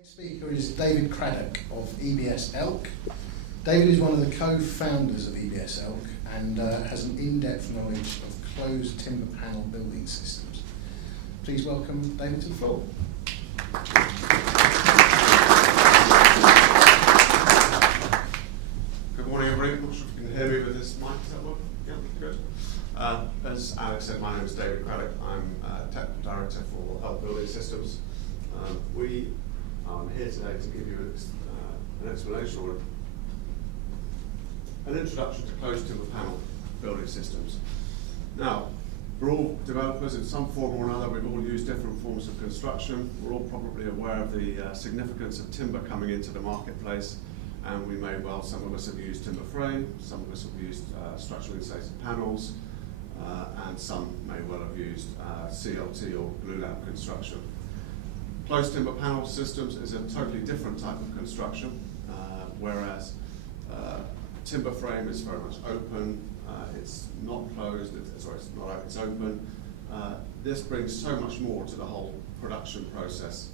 Next speaker is David Craddock of EBS ELK. David is one of the co-founders of EBS ELK and has an in-depth knowledge of closed timber panel building systems. Please welcome David to the floor. Good morning, everybody. I'm not sure if you can hear me with this mic. Does that work? Yeah, good. As Alex said, my name is David Craddock. I'm Technical Director for ELK Building Systems. I'm here today to give you an explanation or an introduction to closed timber panel building systems. Now, we're all developers in some form or another. We've all used different forms of construction. We're all probably aware of the significance of timber coming into the marketplace, and we may well, some of us have used timber frame, some of us have used structurally insulated panels, and some may well have used CLT or glue lamp construction. Closed timber panel systems is a totally different type of construction, whereas timber frame is very much open. It's not closed. It's open. This brings so much more to the whole production process.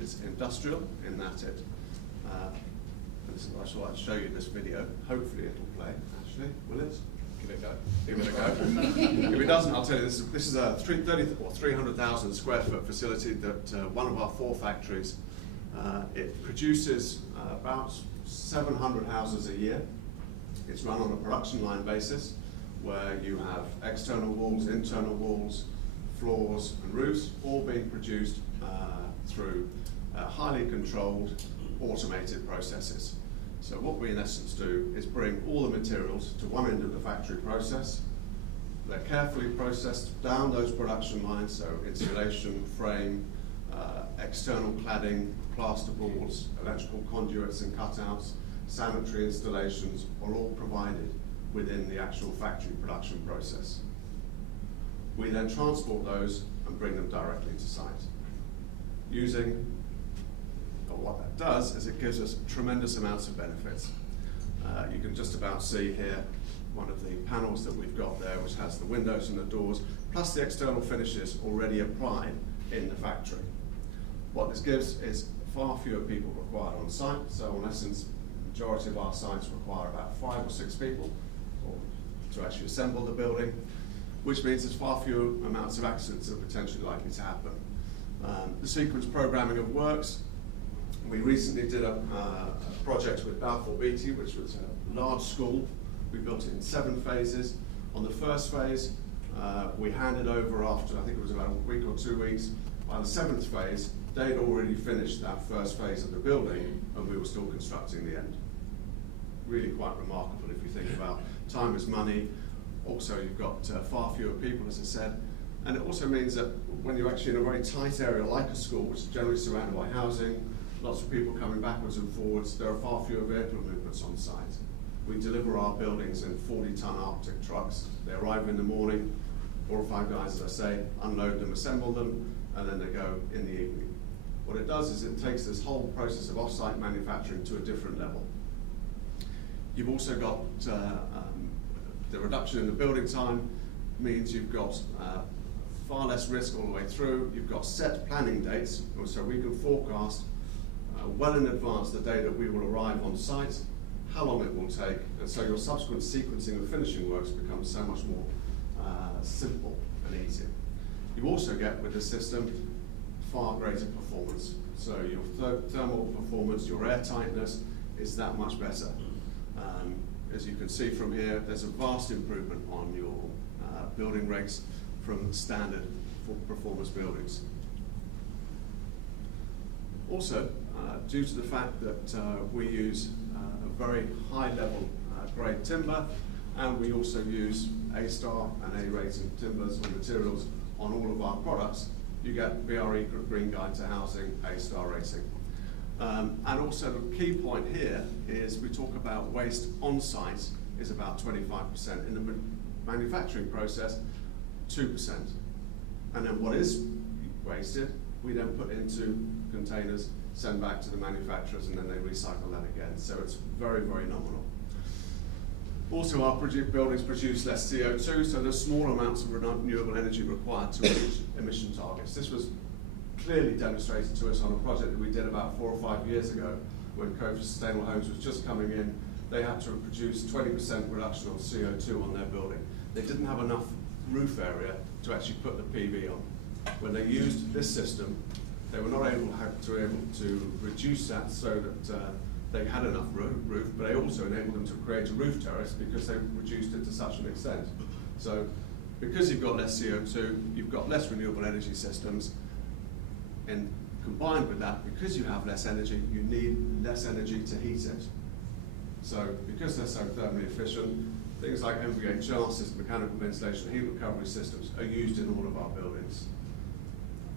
It's industrial in that it. I thought I'd show you this video. Hopefully it'll play. Actually, will it? Give it a go. Give it a go. If it doesn't, I'll tell you this. This is a 300,000 square foot facility that one of our 4 factories. It produces about 700 houses a year. It's run on a production line basis where you have external walls, internal walls, floors and roofs all being produced through highly controlled automated processes. So what we in essence do is bring all the materials to one end of the factory process. They're carefully processed down those production lines, so insulation, frame, external cladding, plasterboards, electrical conduits and cutouts, sanitary installations are all provided within the actual factory production process. We then transport those and bring them directly to site. What that does is it gives us tremendous amounts of benefits. You can just about see here one of the panels that we've got there, which has the windows and the doors, plus the external finishes already applied in the factory. What this gives is far fewer people required on site, so in essence, the majority of our sites require about 5 or 6 people to actually assemble the building, which means there's far fewer amounts of accidents that are potentially likely to happen. The sequence programming of works. We recently did a project with Balfour Beatty, which was a large school. We built it in 7 phases. On the first phase, we handed over after, I think it was about a week or 2 weeks. By the 7th phase, they'd already finished that first phase of the building, and we were still constructing the end. Really quite remarkable if you think about time is money. Also, you've got far fewer people, as I said. And it also means that when you're actually in a very tight area like a school, which is generally surrounded by housing, lots of people coming backwards and forwards, there are far fewer vehicle movements on site. We deliver our buildings in 40-ton Arctic trucks. They arrive in the morning, 4 or 5 guys, as I say, unload them, assemble them, and then they go in the evening. What it does is it takes this whole process of off-site manufacturing to a different level. You've also got the reduction in the building time means you've got far less risk all the way through. You've got set planning dates, so we can forecast well in advance the day that we will arrive on site, how long it will take, and so your subsequent sequencing of finishing works becomes so much more simple and easier. You also get with the system far greater performance. So your thermal performance, your air tightness is that much better. As you can see from here, there's a vast improvement on your building rates from standard performance buildings. Also, due to the fact that we use a very high level grade timber, and we also use A-star and A-rated timbers or materials on all of our products, you get BRE Green Guide to Housing A-star rating. And also the key point here is we talk about waste on site is about 25%. In the manufacturing process, 2%. And then what is wasted, we then put into containers, send back to the manufacturers, and then they recycle that again. So it's very, very nominal. Also, our buildings produce less CO2, so there's small amounts of renewable energy required to reach emission targets. This was clearly demonstrated to us on a project that we did about 4 or 5 years ago when Code for Sustainable Homes was just coming in. They had to produce 20% reduction on CO2 on their building. They didn't have enough roof area to actually put the PV on. When they used this system, they were not able to reduce that so that they had enough roof, but they also enabled them to create a roof terrace because they reduced it to such an extent. So because you've got less CO2, you've got less renewable energy systems, and combined with that, because you have less energy, you need less energy to heat it. So because they're so thermally efficient, things like MVHR systems, mechanical ventilation, heat recovery systems, are used in all of our buildings.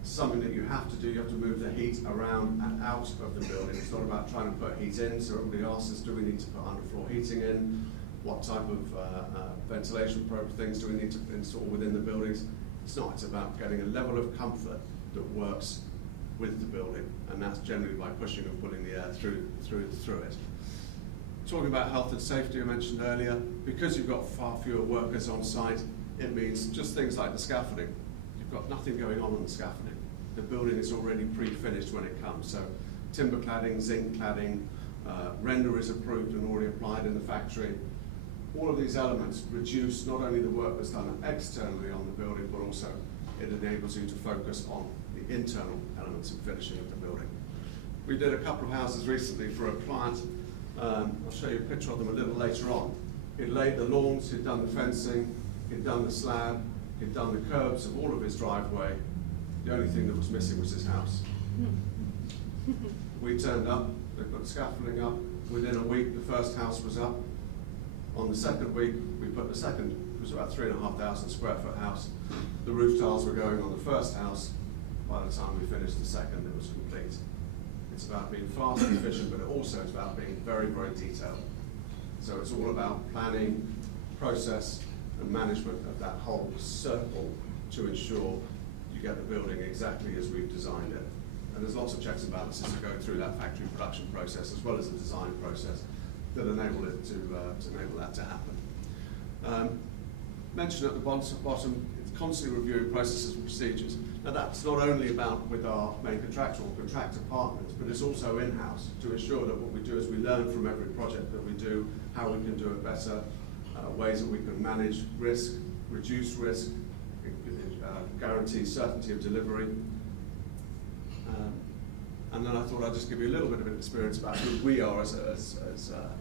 Something that you have to do, you have to move the heat around and out of the building. It's not about trying to put heat in, so everybody asks us, do we need to put underfloor heating in? What type of ventilation probe things do we need to install within the buildings? It's not, it's about getting a level of comfort that works with the building, and that's generally by pushing and pulling the air through it. Talking about health and safety, I mentioned earlier, because you've got far fewer workers on site, it means just things like the scaffolding. You've got nothing going on the scaffolding. The building is already pre-finished when it comes, so timber cladding, zinc cladding, render is approved and already applied in the factory. All of these elements reduce not only the work that's done externally on the building, but also it enables you to focus on the internal elements and finishing of the building. We did a couple of houses recently for a client. I'll show you a picture of them a little later on. He'd laid the lawns, he'd done the fencing, he'd done the slab, he'd done the curbs of all of his driveway. The only thing that was missing was his house. We turned up, they put scaffolding up. Within a week, the first house was up. On the second week, we put the second, it was about 3,500 square foot house. The roof tiles were going on the first house. By the time we finished the second, it was complete. It's about being fast and efficient, but it also is about being very, very detailed. So it's all about planning, process, and management of that whole circle to ensure you get the building exactly as we've designed it. And there's lots of checks and balances that go through that factory production process, as well as the design process, that enable it to enable that to happen. Mentioned at the bottom, it's constantly reviewing processes and procedures. Now that's not only about with our main contractor partners, but it's also in-house to ensure that what we do is we learn from every project that we do, how we can do it better, ways that we can manage risk, reduce risk, guarantee certainty of delivery. And then I thought I'd just give you a little bit of an experience about who we are as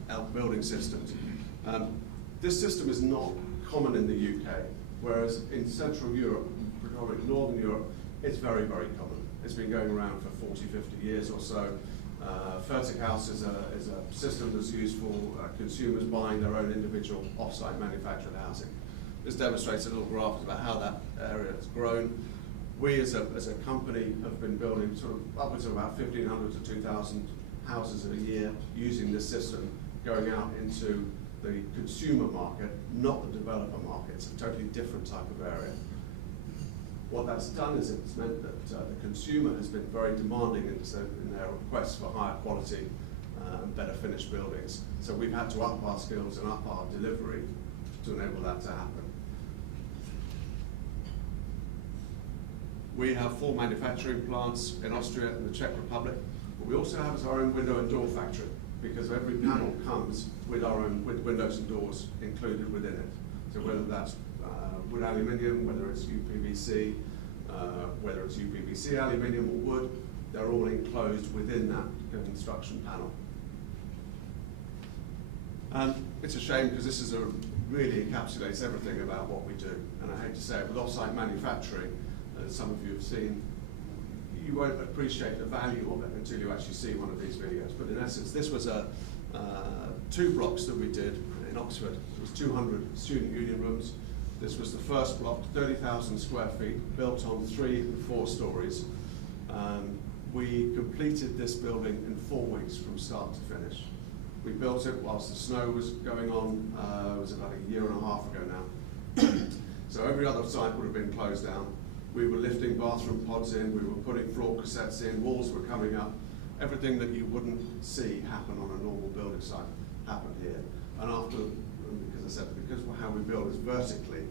ELK Building Systems. This system is not common in the UK, whereas in Central Europe, predominantly Northern Europe, it's very, very common. It's been going around for 40, 50 years or so. Fertig House is a system that's used for consumers buying their own individual off-site manufactured housing. This demonstrates a little graph about how that area has grown. We as a company have been building sort of upwards of about 1,500 to 2,000 houses a year using this system, going out into the consumer market, not the developer market. It's a totally different type of area. What that's done is it's meant that the consumer has been very demanding in their requests for higher quality and better finished buildings. So we've had to up our skills and up our delivery to enable that to happen. We have 4 manufacturing plants in Austria and the Czech Republic, but we also have our own window and door factory, because every panel comes with our own windows and doors included within it. So whether that's wood aluminium, whether it's UPVC, whether it's UPVC aluminium or wood, they're all enclosed within that construction panel. And it's a shame because this really encapsulates everything about what we do. And I hate to say it, with off-site manufacturing, as some of you have seen, you won't appreciate the value of it until you actually see one of these videos. But in essence, this was 2 blocks that we did in Oxford. It was 200 student union rooms. This was the first block, 30,000 square feet, built on 3 and 4 stories. We completed this building in 4 weeks from start to finish. We built it whilst the snow was going on. It was about a year and a half ago now. So every other site would have been closed down. We were lifting bathroom pods in, we were putting floor cassettes in, walls were coming up. Everything that you wouldn't see happen on a normal building site happened here. And after, because I said, because how we build is vertically,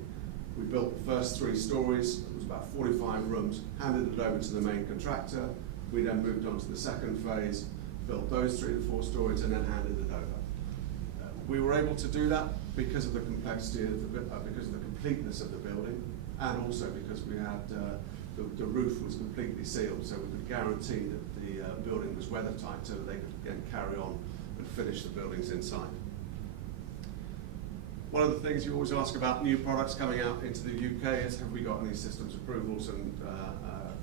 we built the first 3 stories. It was about 45 rooms, handed it over to the main contractor. We then moved on to the second phase, built those 3 to 4 stories, and then handed it over. We were able to do that because of the complexity of because of the completeness of the building, and also because we had the roof was completely sealed, so we could guarantee that the building was weather tight, so that they could again carry on and finish the buildings inside. One of the things you always ask about new products coming out into the UK is, have we got any systems approvals and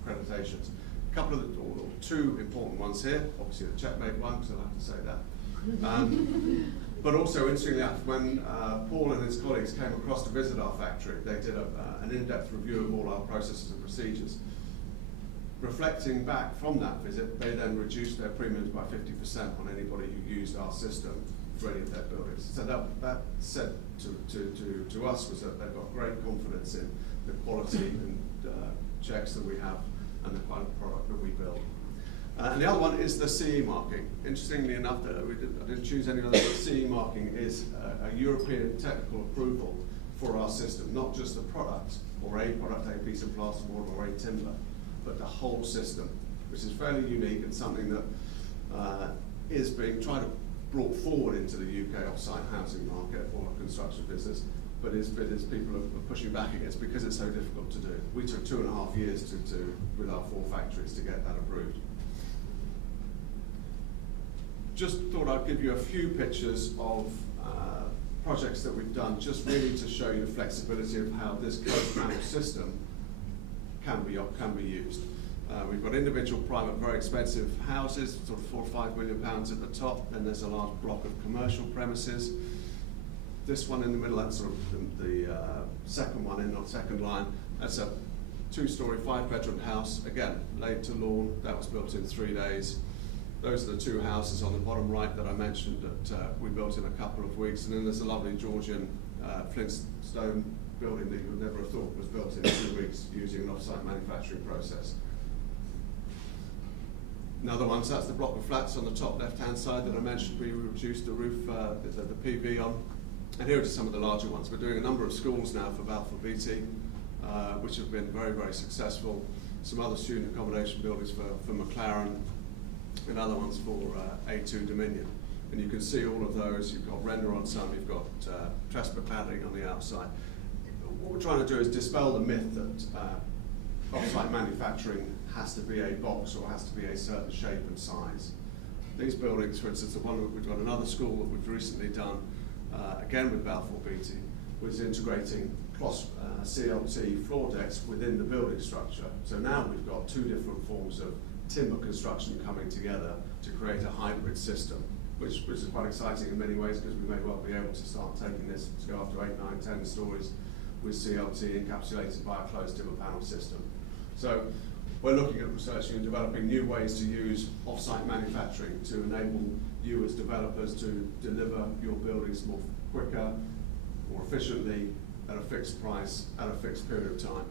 accreditations? A couple of or 2 important ones here, obviously the Checkmate one, because I'll have to say that. But also, interestingly enough, when Paul and his colleagues came across to visit our factory, they did an in-depth review of all our processes and procedures. Reflecting back from that visit, they then reduced their premiums by 50% on anybody who used our system for any of their buildings. So that said to us was that they've got great confidence in the quality and checks that we have and the kind of product that we build. And the other one is the CE marking. Interestingly enough, I didn't choose any other, but CE marking is a European technical approval for our system, not just the product, or a product, a piece of plasterboard or a timber, but the whole system, which is fairly unique and something that is being brought forward into the UK off-site housing market or construction business, but as people are pushing back against because it's so difficult to do. We took 2.5 years with our 4 factories to get that approved. Just thought I'd give you a few pictures of projects that we've done, just really to show you the flexibility of how this closed panel system can be used. We've got individual private, very expensive houses, sort of £4 or £5 million at the top. Then there's a large block of commercial premises. This one in the middle, that's sort of the second one in, not second line. That's a 2-story, 5-bedroom house. Again, laid to lawn. That was built in 3 days. Those are the 2 houses on the bottom right that I mentioned that we built in a couple of weeks. And then there's a lovely Georgian flintstone building that you would never have thought was built in 2 weeks using an off-site manufacturing process. Another one, so that's the block of flats on the top left-hand side that I mentioned. We reduced the roof, the PV on. And here are just some of the larger ones. We're doing a number of schools now for Balfour Beatty, which have been very, very successful. Some other student accommodation buildings for McLaren, and other ones for A2 Dominion. And you can see all of those. You've got render on some, you've got Trespa cladding on the outside. What we're trying to do is dispel the myth that off-site manufacturing has to be a box or has to be a certain shape and size. These buildings, for instance, the one we've got another school that we've recently done, again with Balfour Beatty, was integrating cross CLT floor decks within the building structure. So now we've got 2 different forms of timber construction coming together to create a hybrid system, which is quite exciting in many ways, because we may well be able to start taking this to go up to 8, 9, 10 stories with CLT encapsulated by a closed timber panel system. So we're looking at researching and developing new ways to use off-site manufacturing to enable you as developers to deliver your buildings more quicker, more efficiently, at a fixed price, at a fixed period of time,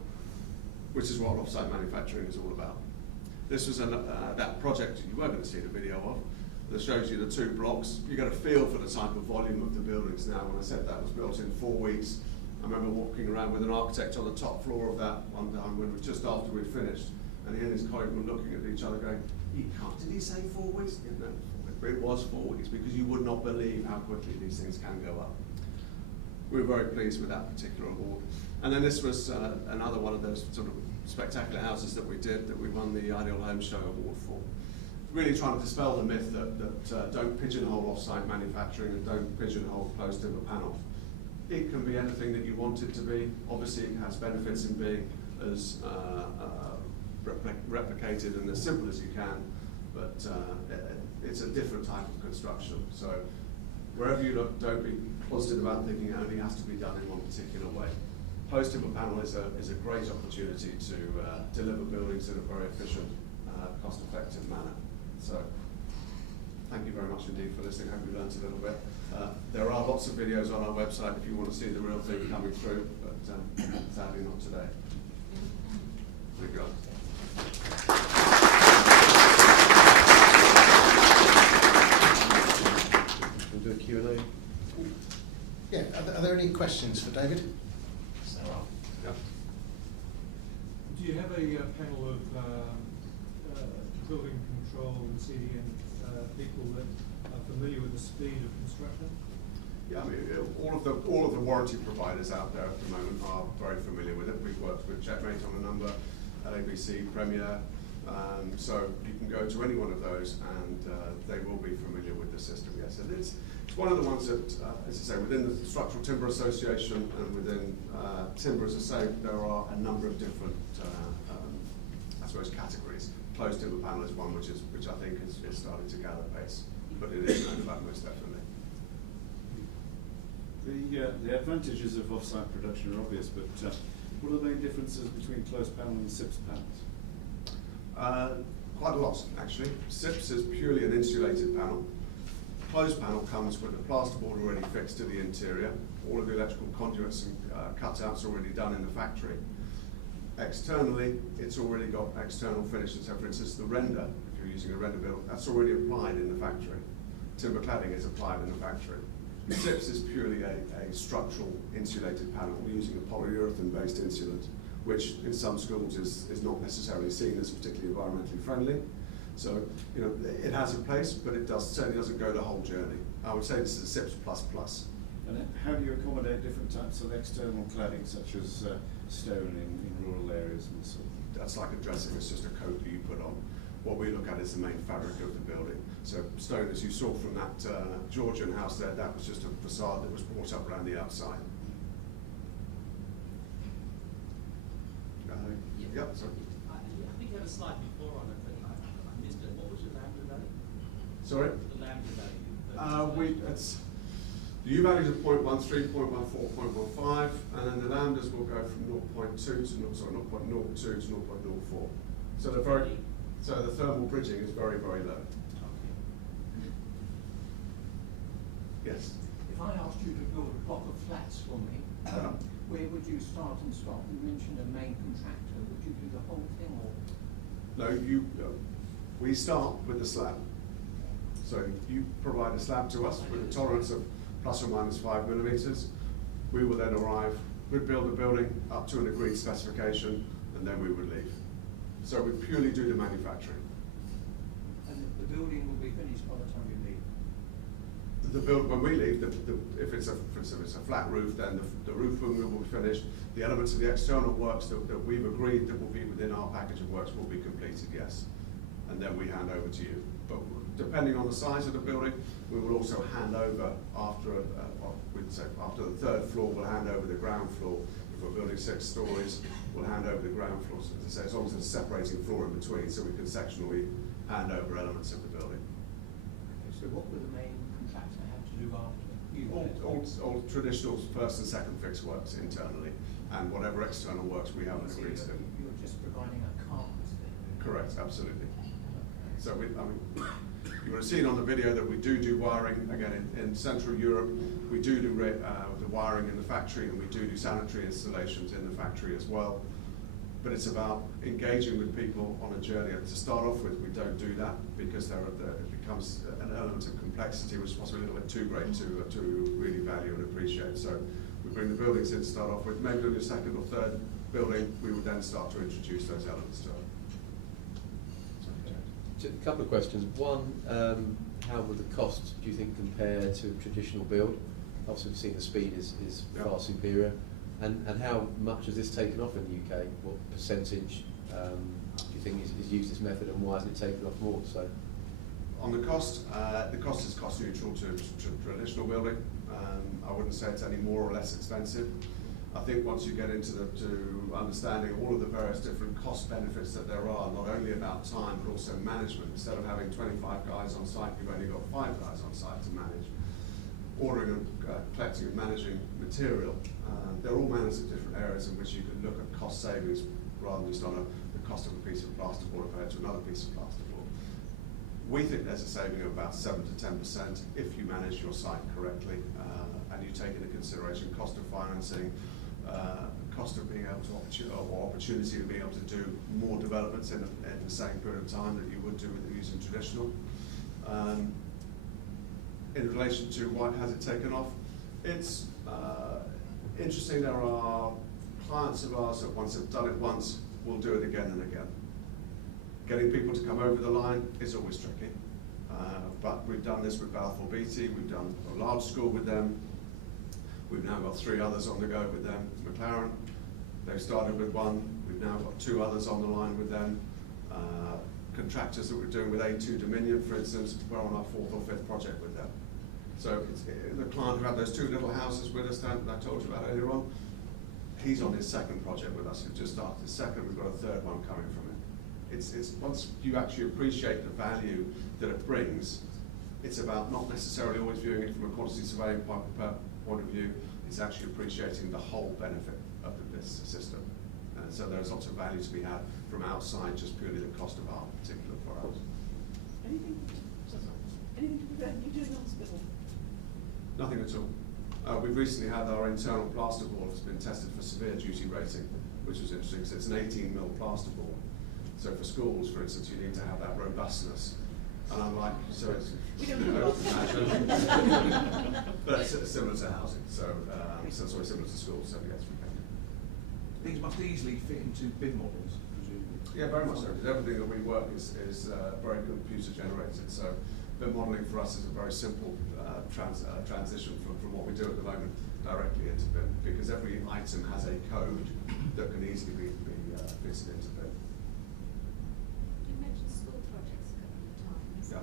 which is what off-site manufacturing is all about. This was that project you were going to see the video of that shows you the 2 blocks. You get a feel for the type of volume of the buildings now. When I said that was built in 4 weeks, I remember walking around with an architect on the top floor of that one time when it was just after we'd finished, and he and his colleague were looking at each other going, did he say 4 weeks? Yeah, no, it was 4 weeks, because you would not believe how quickly these things can go up. We were very pleased with that particular award. And then this was another one of those sort of spectacular houses that we did, that we won the Ideal Home Show award for. Really trying to dispel the myth that don't pigeonhole off-site manufacturing and don't pigeonhole closed timber panel. It can be anything that you want it to be. Obviously, it has benefits in being as replicated and as simple as you can, but it's a different type of construction. So wherever you look, don't be closeted about thinking it only has to be done in one particular way. Closed timber panel is a great opportunity to deliver buildings in a very efficient, cost-effective manner. So thank you very much indeed for listening. I hope you learned a little bit. There are lots of videos on our website if you want to see the real thing coming through, but sadly not today. Thank you. We'll do a Q&A. Yeah, are there any questions for David? Yeah. Do you have a panel of building control and CDM people that are familiar with the speed of construction? Yeah, I mean, all of the warranty providers out there at the moment are very familiar with it. We've worked with Checkmate on a number, LABC, Premier, so you can go to any one of those and they will be familiar with the system, yes. And it's one of the ones that, as I say, within the Structural Timber Association and within timber, as I say, there are a number of different, I suppose, categories. Closed timber panel is one which I think is starting to gather pace, but it is known about most definitely. The advantages of off-site production are obvious, but what are the main differences between closed panel and SIPS panels? Quite a lot, actually. SIPS is purely an insulated panel. Closed panel comes with a plasterboard already fixed to the interior. All of the electrical conduits and cutouts are already done in the factory. Externally, it's already got external finishes. So for instance, the render, if you're using a render build, that's already applied in the factory. Timber cladding is applied in the factory. SIPS is purely a structural insulated panel using a polyurethane-based insulant, which in some schools is not necessarily seen as particularly environmentally friendly. So, you know, it has a place, but it certainly doesn't go the whole journey. I would say this is a SIPS plus. And how do you accommodate different types of external cladding, such as stone in rural areas and so on? That's like a dressing, it's just a coat that you put on. What we look at is the main fabric of the building. So stone, as you saw from that Georgian house there, that was just a facade that was brought up around the outside. Yep, sorry. I think you had a slide before on it, but I missed it. What was your lambda value? Sorry? The lambda value. The U values are 0.13, 0.14, 0.15, and then the lambdas will go from 0.2 to 0.02 to 0.04. So the thermal bridging is very, very low. Yes. If I asked you to build a block of flats for me, where would you start and stop? You mentioned a main contractor. Would you do the whole thing, or? No, we start with the slab. So you provide a slab to us with a tolerance of plus or minus 5 millimeters. We will then arrive, we'd build the building up to an agreed specification, and then we would leave. So we purely do the manufacturing. And the building will be finished by the time you leave? When we leave, if it's a flat roof, then the roof will be finished. The elements of the external works that we've agreed that will be within our package of works will be completed, yes. And then we hand over to you. But depending on the size of the building, we will also hand over after the third floor, we'll hand over the ground floor. If we're building 6 stories, we'll hand over the ground floor. So as I say, as long as there's a separating floor in between, so we can sectionally hand over elements of the building. Okay, so what would the main contractor have to do after you? All traditional first and second fix works internally, and whatever external works we haven't agreed to. You're just providing a carpet then? Correct, absolutely. Okay. So you would have seen on the video that we do wiring, again, in Central Europe. We do the wiring in the factory, and we do sanitary installations in the factory as well. But it's about engaging with people on a journey. To start off with, we don't do that because it becomes an element of complexity which is possibly a little bit too great to really value and appreciate. So we bring the buildings in to start off with. Maybe on your second or third building, we would then start to introduce those elements to it. A couple of questions. One, how would the cost, do you think, compare to traditional build? Obviously, we've seen the speed is far superior. And how much has this taken off in the UK? What percentage do you think is used this method, and why has it taken off more? So, on the cost is cost neutral to traditional building. I wouldn't say it's any more or less expensive. I think once you get into understanding all of the various different cost benefits that there are, not only about time but also management. Instead of having 25 guys on site, you've only got 5 guys on site to manage. Ordering and collecting and managing material. There are all manners of different areas in which you can look at cost savings rather than just on the cost of a piece of plasterboard compared to another piece of plasterboard. We think there's a saving of about 7 to 10% if you manage your site correctly and you take into consideration cost of financing, cost of being able to opportunity of being able to do more developments in the same period of time that you would do with using traditional. In relation to why has it taken off, it's interesting. There are clients of ours that once have done it once, we'll do it again and again. Getting people to come over the line is always tricky, but we've done this with Balfour Beatty, we've done a large school with them, we've now got 3 others on the go with them. McLaren, they've started with 1, we've now got 2 others on the line with them. Contractors that we're doing with A2 Dominion, for instance, we're on our 4th or 5th project with them. So it's, the client who had those 2 little houses with us that I told you about earlier on, he's on his 2nd project with us. He's just started his 2nd, we've got a 3rd one coming from him. It's once you actually appreciate the value that it brings, it's about not necessarily always viewing it from a quantity surveying point of view, it's actually appreciating the whole benefit of this system. And so there's lots of value to be had from outside just purely the cost of our particular product. Anything to prevent you doing hospital? Nothing at all. We've recently had our internal plasterboard has been tested for severe duty rating, which was interesting because it's an 18mm plasterboard. So for schools, for instance, you need to have that robustness. And unlike, so it's, We don't know. but it's similar to housing, so sorry, similar to schools, so yes, we can. These must easily fit into BIM models, presumably. Yeah, very much so, because everything that we work is very computer generated, so BIM modelling for us is a very simple transition from what we do at the moment directly into BIM, because every item has a code that can easily be fitted into BIM. You mentioned school projects a couple of times. Yeah.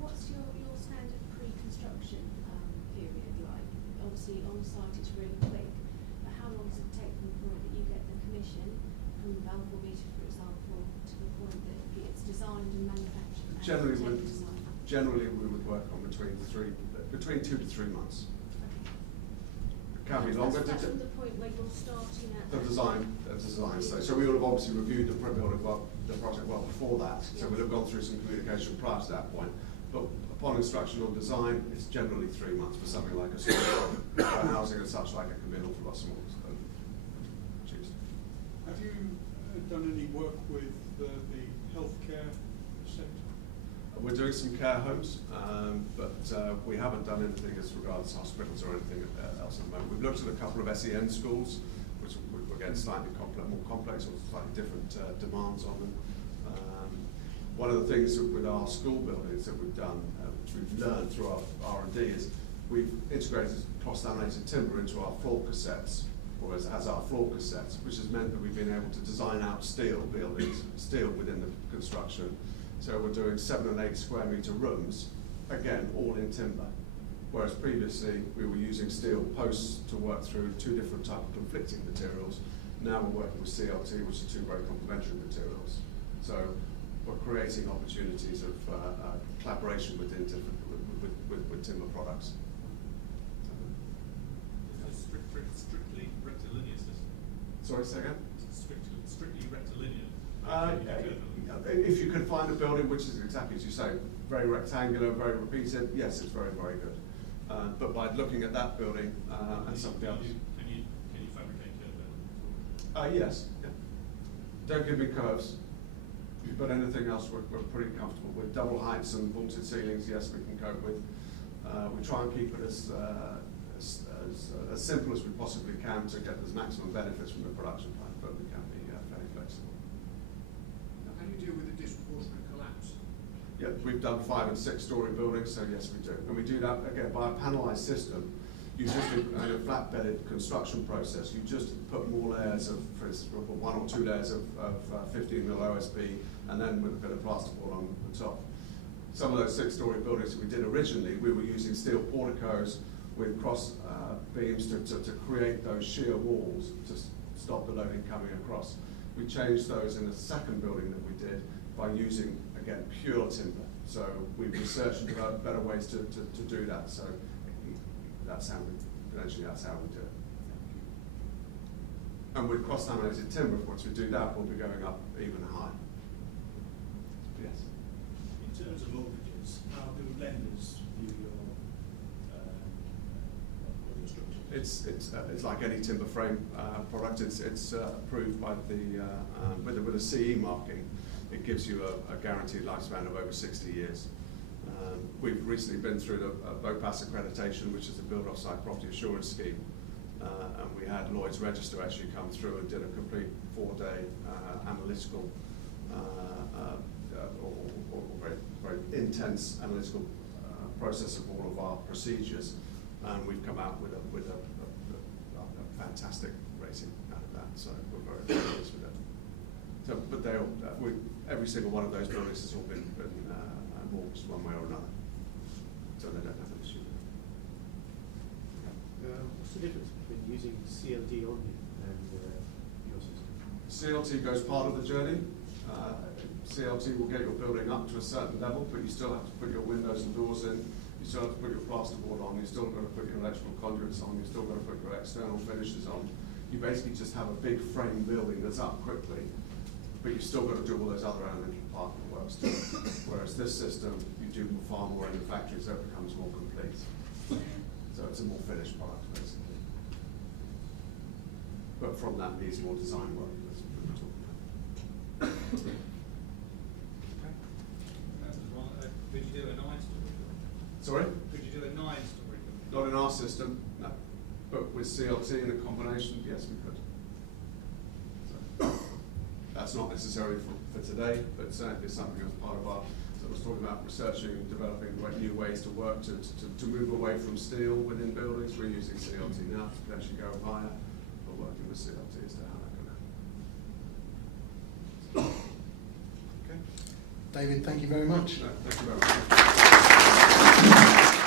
What's your standard pre-construction period like? Obviously on site it's really quick, but how long does it take from the point that you get the commission from Balfour Beatty, for example, to the point that it's designed and manufactured? And Generally we would work on between 2 to 3 months. It can be longer. That's from the point where you're starting at The design stage. So we would have obviously reviewed the project well before that. So we'd have gone through some communication prior to that point. But upon instruction on design, it's generally 3 months for something like a school. Housing and such like it can be an awful lot smaller. Have you done any work with the healthcare sector? We're doing some care homes, but we haven't done anything as regards hospitals or anything else at the moment. We've looked at a couple of SEN schools, which were again slightly more complex or slightly different demands on them. One of the things with our school buildings that we've done, which we've learned through our R&D, is we've integrated cross-laminated timber into our floor cassettes, or as our floor cassettes, which has meant that we've been able to design out steel buildings, steel within the construction. So we're doing 7 and 8 square metre rooms, again, all in timber. Whereas previously we were using steel posts to work through 2 different types of conflicting materials. Now we're working with CLT, which are 2 very complementary materials. So we're creating opportunities of collaboration within with timber products. Strictly rectilinear system. Sorry, say again? Strictly rectilinear. If you can find a building which is exactly as you say, very rectangular, very repeated, yes, it's very, very good. But by looking at that building and something else. Can you fabricate curve? Yes. Yeah. Don't give me curves, but anything else we're pretty comfortable with. Double heights and vaulted ceilings, yes, we can cope with. We try and keep it as simple as we possibly can to get as maximum benefits from the production plant, but we can be fairly flexible. How do you deal with the disproportionate collapse? Yeah, we've done 5 and 6 story buildings, so yes, we do. And we do that, again, by a panelised system. You just, in a flat-bedded construction process, you just put more layers of, for instance, we'll put 1 or 2 layers of 15mm OSB, and then with a bit of plasterboard on the top. Some of those 6 story buildings that we did originally, we were using steel porticos with cross beams to create those sheer walls to stop the loading coming across. We changed those in the 2nd building that we did by using, again, pure timber. So we've researched and developed better ways to do that. So that's how we do it. And with cross-laminated timber, once we do that, we'll be going up even higher. Yes. In terms of mortgages, how do lenders view your structure? It's like any timber frame product. It's approved by the with a CE marking. It gives you a guaranteed lifespan of over 60 years. We've recently been through the BOPAS accreditation, which is the Build Offsite Property Assurance Scheme, and we had Lloyd's Register actually come through and did a complete 4-day analytical or very, very intense analytical process of all of our procedures, and we've come out with a fantastic rating out of that. So we're very pleased with it. So, but they all, every single one of those buildings has all been mortgaged one way or another, so they don't have an issue. What's the difference between using CLT only and your system? CLT goes part of the journey. CLT will get your building up to a certain level, but you still have to put your windows and doors in. You still have to put your plasterboard on. You still got to put your electrical conduits on. You still got to put your external finishes on. You basically just have a big frame building that's up quickly, but you've still got to do all those other elemental part works too. Whereas this system, you do far more in the factory, so it becomes more complete. So it's a more finished product, basically. But from that needs more design work. That's what we're talking about. Could you do a 9-story? Sorry? Could you do a 9-story? Not in our system, no. But with CLT in a combination, yes, we could. So, that's not necessary for today, but certainly something as part of our, so I was talking about researching and developing new ways to work to move away from steel within buildings. We're using CLT now to potentially go higher, but working with CLT as to how that can happen. Okay. David, thank you very much. No, thank you very much.